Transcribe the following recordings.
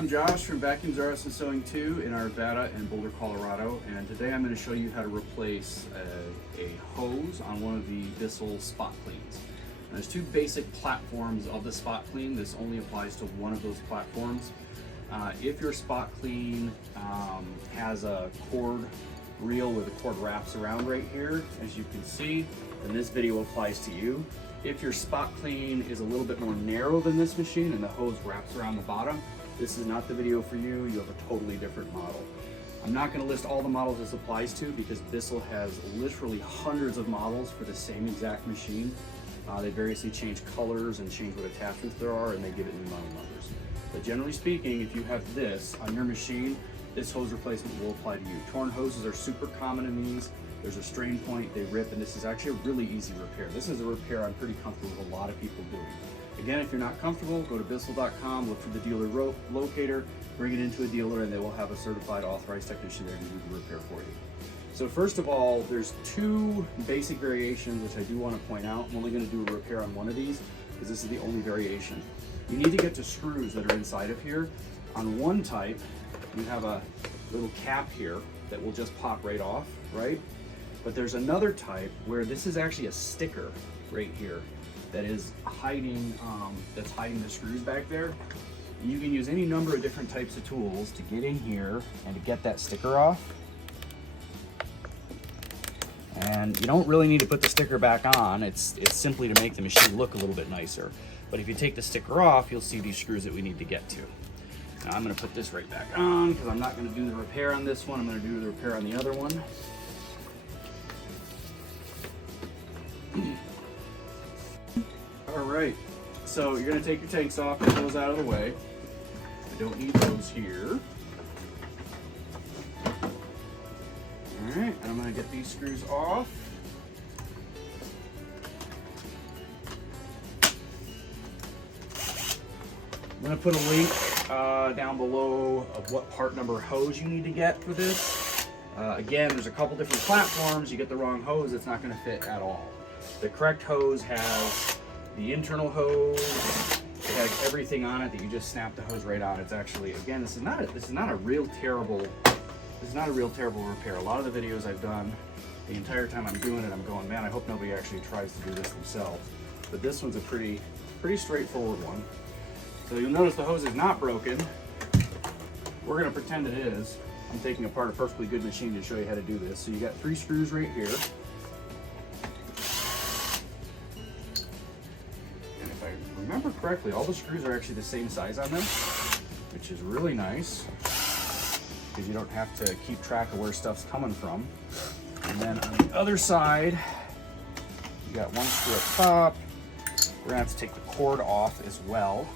I'm Josh from Vacuums, RS and Sewing 2 in Arvada in Boulder, Colorado, and today I'm going to show you how to replace a hose on one of the Bissell Spot Cleans. And there's two basic platforms of the Spot Clean. This only applies to one of those platforms. If your Spot Clean has a cord reel where the cord wraps around right here, as you can see, then this video applies to you. If your Spot Clean is a little bit more narrow than this machine and the hose wraps around the bottom, this is not the video for you. You have a totally different model. I'm not going to list all the models this applies to because Bissell has literally hundreds of models for the same exact machine. They variously change colors and change what attachments there are, and they give it new model numbers. But generally speaking, if you have this on your machine, this hose replacement will apply to you. Torn hoses are super common in these. There's a strain point, they rip, and this is actually a really easy repair. This is a repair I'm pretty comfortable with a lot of people doing. Again, if you're not comfortable, go to Bissell.com, look for the dealer locator, bring it into a dealer, and they will have a certified authorized technician there to do the repair for you. So first of all, there's two basic variations which I do want to point out. I'm only going to do a repair on one of these because this is the only variation. You need to get to screws that are inside of here. On one type, you have a little cap here that will just pop right off, right? But there's another type where this is actually a sticker right here that is hiding, that's hiding the screws back there. You can use any number of different types of tools to get in here and to get that sticker off. And you don't really need to put the sticker back on. It's simply to make the machine look a little bit nicer. But if you take the sticker off, you'll see these screws that we need to get to. Now I'm gonna put this right back on because I'm not gonna do the repair on this one. I'm gonna do the repair on the other one. All right, so you're gonna take your tanks off, get those out of the way. I don't need those here. All right, and I'm gonna get these screws off. I'm gonna put a link down below of what part number hose you need to get for this. Again, there's a couple different platforms. You get the wrong hose, it's not gonna fit at all. The correct hose has the internal hose. It has everything on it that you just snap the hose right on. It's actually, again, this is not a real terrible repair. A lot of the videos I've done, the entire time I'm doing it, I'm going, man, I hope nobody actually tries to do this themselves. But this one's a pretty straightforward one. So you'll notice the hose is not broken. We're gonna pretend it is. I'm taking apart a perfectly good machine to show you how to do this. So you got 3 screws right here. And if I remember correctly, all the screws are actually the same size on them, which is really nice because you don't have to keep track of where stuff's coming from. And then on the other side, you got 1 screw up top. We're gonna have to take the cord off as well.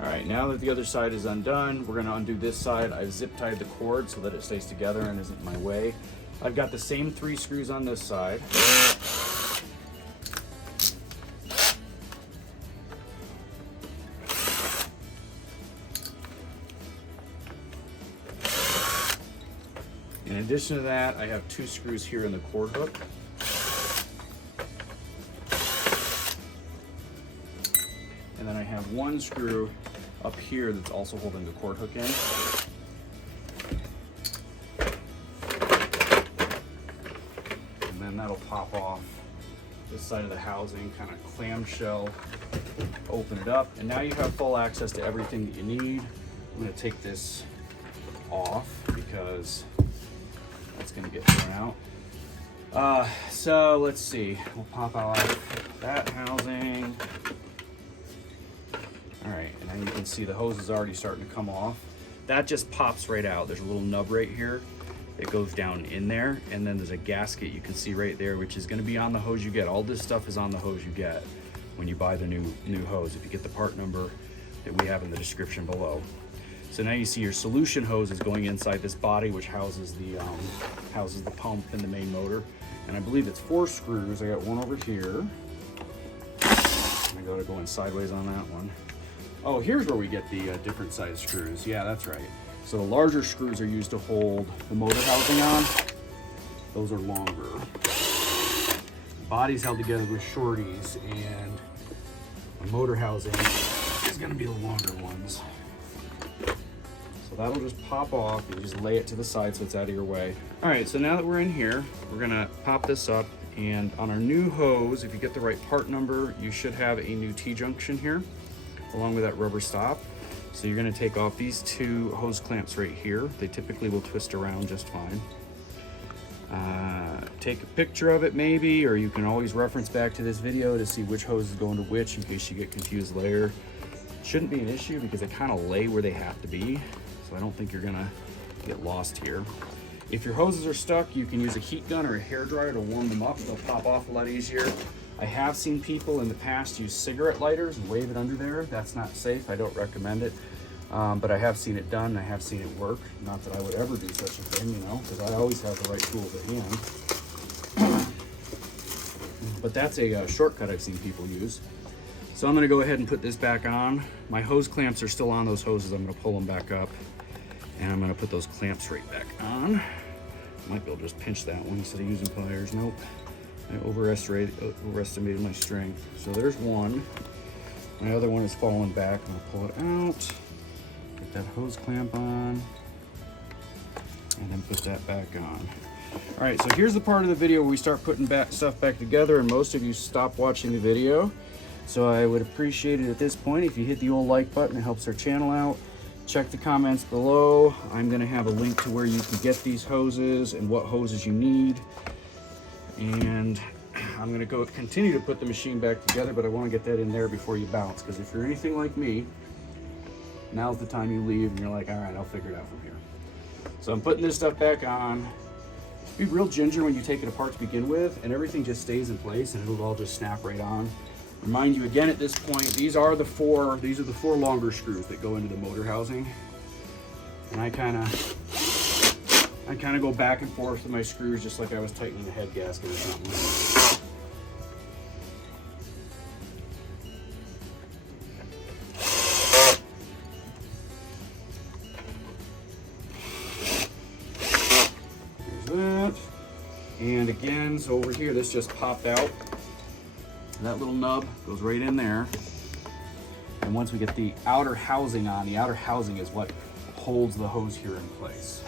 All right, now that the other side is undone, we're gonna undo this side. I've zip tied the cord so that it stays together and isn't in my way. I've got the same 3 screws on this side. In addition to that, I have 2 screws here in the cord hook. And then I have 1 screw up here that's also holding the cord hook in. And then that'll pop off this side of the housing, kind of clamshell, open it up. And now you have full access to everything that you need. I'm gonna take this off because that's gonna get thrown out. So let's see, we'll pop out that housing. All right, and then you can see the hose is already starting to come off. That just pops right out. There's a little nub right here that goes down in there, and then there's a gasket you can see right there, which is gonna be on the hose you get. All this stuff is on the hose you get when you buy the new hose, if you get the part number that we have in the description below. So now you see your solution hose is going inside this body, which houses the pump and the main motor. And I believe it's 4 screws. I got 1 over here. I gotta go in sideways on that one. Oh, here's where we get the different size screws. Yeah, that's right. So the larger screws are used to hold the motor housing on. Those are longer. The body's held together with shorties, and the motor housing gonna be the longer ones. So that'll just pop off. You just lay it to the side so it's out of your way. All right, so now that we're in here, we're gonna pop this up, and on our new hose, if you get the right part number, you should have a new T-junction here, along with that rubber stop. So you're gonna take off these two hose clamps right here. They typically will twist around just fine. Take a picture of it maybe, or you can always reference back to this video to see which hose is going to which in case you get confused later. Shouldn't be an issue because they kind of lay where they have to be, so I don't think you're gonna get lost here. If your hoses are stuck, you can use a heat gun or a hair dryer to warm them up. They'll pop off a lot easier. I have seen people in the past use cigarette lighters and wave it under there. That's not safe. I don't recommend it. But I have seen it done. I have seen it work. Not that I would ever do such a thing, you know, because I always have the right tools at hand. But that's a shortcut I've seen people use. So I'm going to go ahead and put this back on. My hose clamps are still on those hoses. I'm going to pull them back up, and I'm going to put those clamps right back on. Might be able to just pinch that one instead of using pliers. Nope. I overestimated my strength. So there's one. My other one is falling back. I'm going to pull it out. Get that hose clamp on, and then put that back on. All right, so here's the part of the video where we start putting stuff back together, and most of you stop watching the video. So I would appreciate it at this point if you hit the old like button. It helps our channel out. Check the comments below. I'm gonna have a link to where you can get these hoses and what hoses you need. And I'm gonna go continue to put the machine back together, but I wanna get that in there before you bounce, because if you're anything like me, now's the time you leave and you're like, all right, I'll figure it out from here. So I'm putting this stuff back on. Be real ginger when you take it apart to begin with, and everything just stays in place and it'll all just snap right on. Remind you again at this point, these are the four longer screws that go into the motor housing. And I kind of go back and forth with my screws just like I was tightening the head gasket or something. That. And again, so over here, this just popped out. That little nub goes right in there. And once we get the outer housing on, the outer housing is what holds the hose here in place.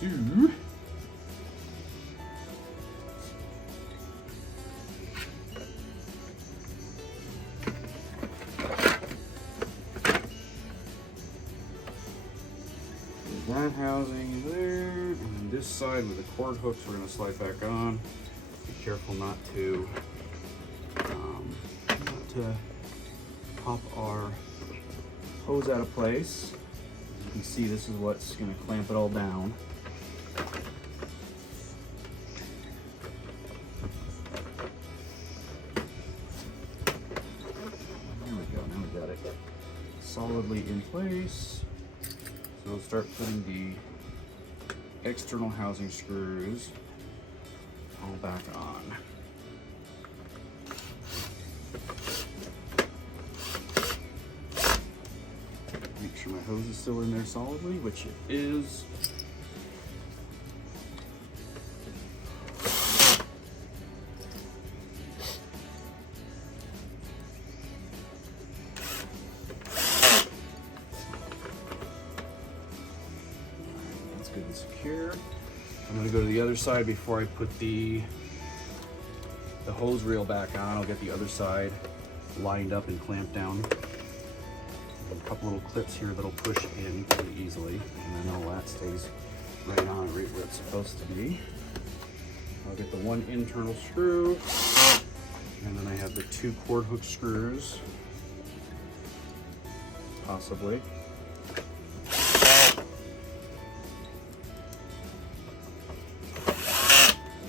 So, that housing there, and then this side with the cord hooks we're going to slide back on. Be careful not to pop our hose out of place. You can see this is what's going to clamp it all down. There we go, now we got it solidly in place. So we'll start putting the external housing screws all back on. Make sure my hose is still in there solidly, which it is. Good and secure. I'm going to go to the other side before I put the hose reel back on. I'll get the other side lined up and clamped down. A couple little clips here that'll push in pretty easily, and then all that stays right on, right where it's supposed to be. I'll get the one internal screw, and then I have the two cord hook screws, possibly.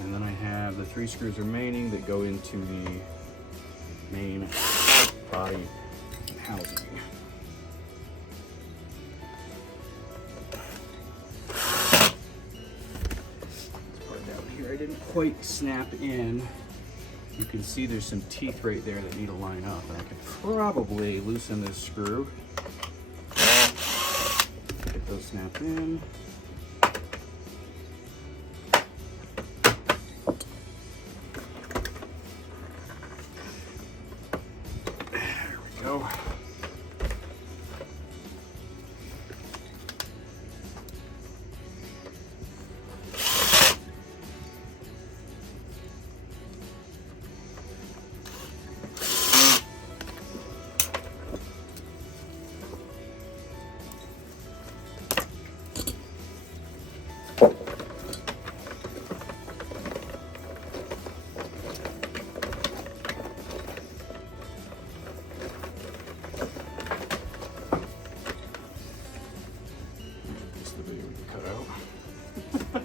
And then I have the 3 screws remaining that go into the main body housing. This part down here I didn't quite snap in. You can see there's some teeth right there that need to line up, and I could probably loosen this screw. Get those snapped in. There we go. cut out.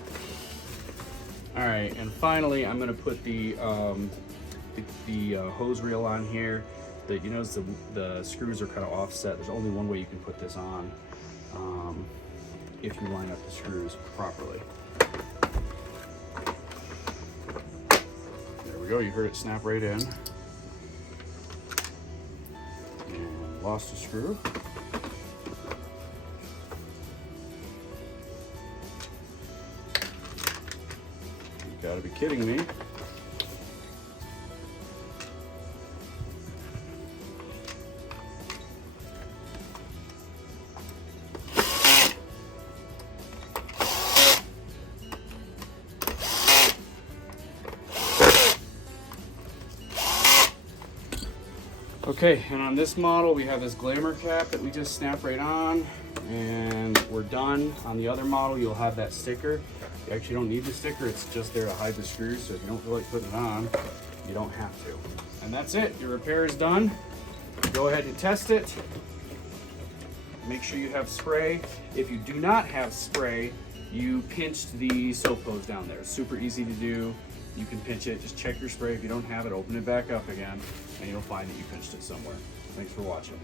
All right, and finally, I'm gonna put the hose reel on here. You notice the screws are kind of offset. There's only one way you can put this on if you line up the screws properly. There we go, you heard it snap right in. And lost a screw. You gotta be kidding me. Okay, and on this model we have this glamour cap that we just snap right on, and we're done. On the other model you'll have that sticker. You actually don't need the sticker, it's just there to hide the screws, so if you don't feel like putting it on, you don't have to. And that's it, your repair is done. Go ahead and test it. Make sure you have spray. If you do not have spray, you pinched the soap hose down there. It's super easy to do. You can pinch it, just check your spray. If you don't have it, open it back up again, and you'll find that you pinched it somewhere. Thanks for watching.